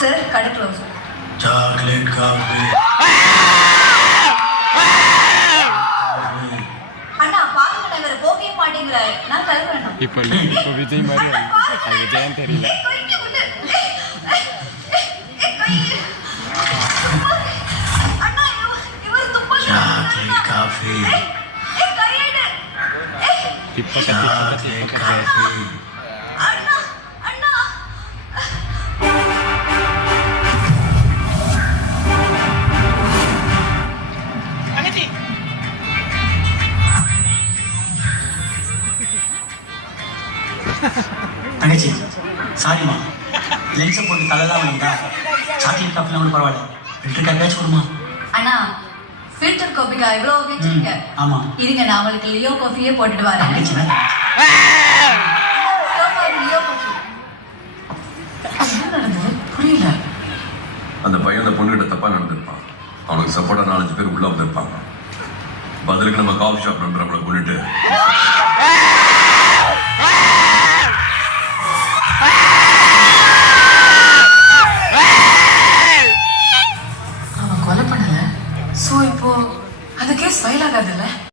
Sir கடை close. Chocolate coffee. அண்ணா பாருங்க நான் இவரை போகவே மாட்டேங்கிறாரு. நான் கிளம்புறேன். இப்போ விஜய் மாதிரி அது விஜயான்னு தெரியல. Chocolate coffee. இப்போ சாக்லேட் காஃபி. அண்ணா அண்ணா தங்கச்சி சாரிம்மா, லென்ஸை போட்டு தலைதான் வந்தா. சாக்லேட் காஃபிலாம் ஒன்றும் பரவாயில்ல, ஃபில்டர் காஃபியாச்சும் கொடுமா. அண்ணா ஃபில்டர் காஃபிக்கா இவ்வளோ வச்சுருங்க. ஆமாம் இருங்க நான் உங்களுக்கு லியோ காஃபியே போட்டுட்டு வரேன். தங்கச்சி லியோ காஃபி. என்ன நடந்தது புரியல. அந்த பையன் அந்த பொண்ணுகிட்ட தப்பா நடந்திருப்பான். அவனுக்கு சப்போர்ட்டா 4 பேர் உள்ள வந்திருப்பாங்க. பதிலுக்கு நம்ம காஃபி ஷாப் நம்பர் நம்மளை கொண்டுட்டு